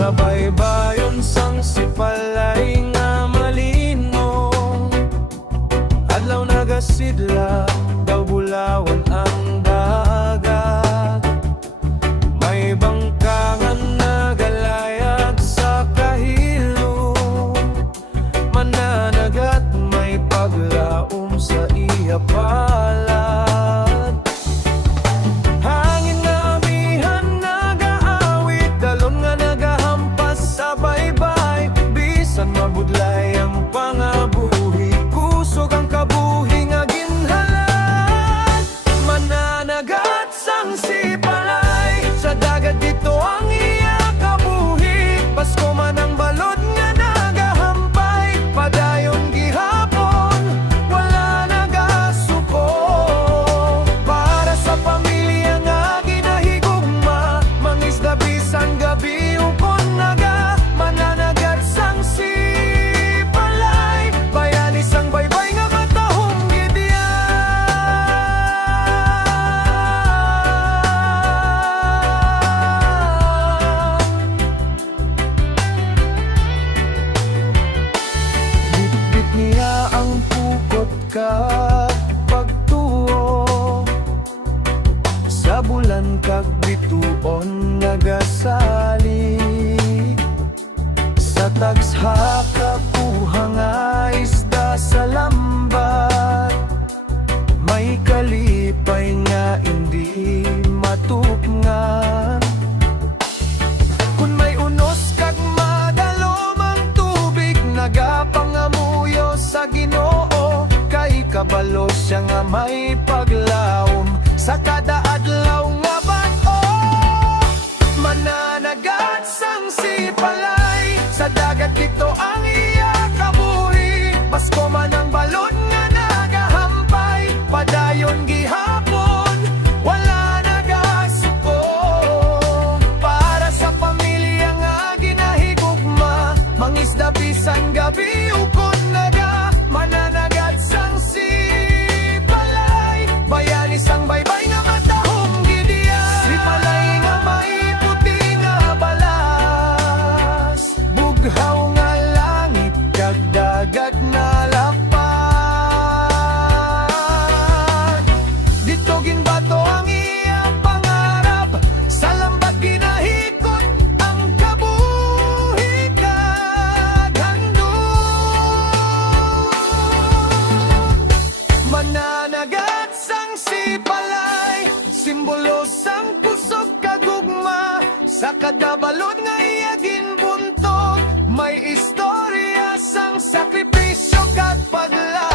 Sa baybayon sang sipalay nga malinong, adlaw nagasidla daw bulawan ang dagat. May bangkangan nagalayag sa kahilo, mananagat may paglaom sa iya palad. Hangin nga amihan nagaawit, dalon nga nagahampas sa baybay. Bisan mabudlay ang pangabuhi, kusog ang kabuhi nga ginhalat. Mananagat sang sipalay, sa dagat dito ang iya kabuhi. Pasko man ang balod nga nagahampay, padayon gihapon wala nagasuko. Para sa pamilya nga ginahigugma, mangisda bisan gabi ukon naga. Mananagat sang sipalay, bayani sang baybay nga matahong bitbit niya ang pukot ka pagtuo, sa bulan kag bituon nagasali. Sa tagsha kakuha nga isda sa lambat, may kalipay nga hindi matupngan. Kung may unos kag madalom ang tubig, nagapangamuyo sa Ginoo. Kay kabalo siya nga may paglaom sa kada adlaw nga bato. Mananagat sang sipalay, sa dagat dito ang iya kabuhi. Pasko man ang balon nga nagahampay, padayon gihapon wala nagasuko. Para sa pamilya nga ginahigugma, mangisda bisan gabi ukon naga. Mananagat sang sipalay, bayani sang baybay nga matahong gidiya. Sipalay nga may puti nga balas, bughaw nga langit kag dagat na lapad. Dito ginbato ang iya pangarap, sa lambat ginahikot ang kabuhi kag handog. Mananagat sang sipalay, simbolo sang kusog kagugma. Sa kada balod nga iya ginbuntog, may istorya sang sakripisyo kag paglaom.